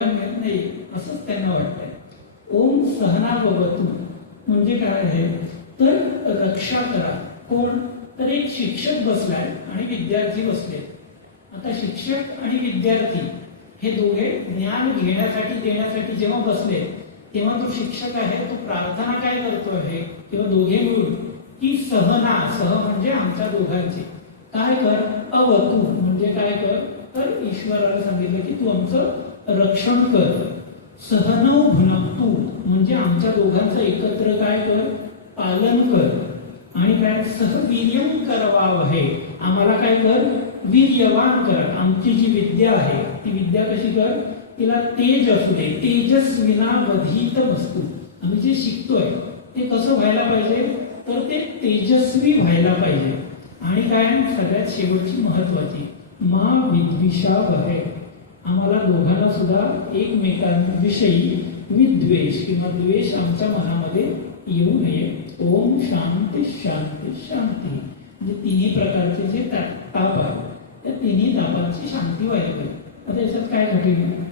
मिळत नाही असंच त्यांना वाटतंय. ओम सहना म्हणजे काय आहे? तर रक्षा करा. कोण? तर एक शिक्षक बसलाय आणि विद्यार्थी बसले. आता शिक्षक आणि विद्यार्थी हे दोघे ज्ञान घेण्यासाठी देण्यासाठी जेव्हा बसले तेव्हा तो शिक्षक आहे तो प्रार्थना काय करतो आहे? किंवा दोघे मिळून? की सहना सह म्हणजे आमच्या दोघांची. काय कर? अवतू. म्हणजे काय कर? तर ईश्वराला सांगितलं की तू आमचं रक्षण कर. सहनव भुनक्तू म्हणजे आमच्या दोघांचं एकत्र काय कर? पालन कर. आणि काय सहवीर्यम करवाव आहे. आम्हाला काय कर? वीर्यवान कर. आमची जी विद्या आहे ती विद्या कशी कर? तिला तेज असू दे. तेजस विना बधित वस्तू. आम्ही जे शिकतोय ते कसं व्हायला पाहिजे? तर ते तेजस्वी व्हायला पाहिजे. आणि काय? सगळ्यात शेवटची महत्वाची. मा विद्विषा आहे आम्हाला दोघांना सुद्धा एकमेकांविषयी विद्वेष किंवा द्वेष आमच्या मनामध्ये येऊ नये. ओम शांती शांती शांती. म्हणजे तिन्ही प्रकारचे जे ताप आहेत त्या तिन्ही तापांची शांती व्हायला पाहिजे. आता याच्यात काय कठीण आहे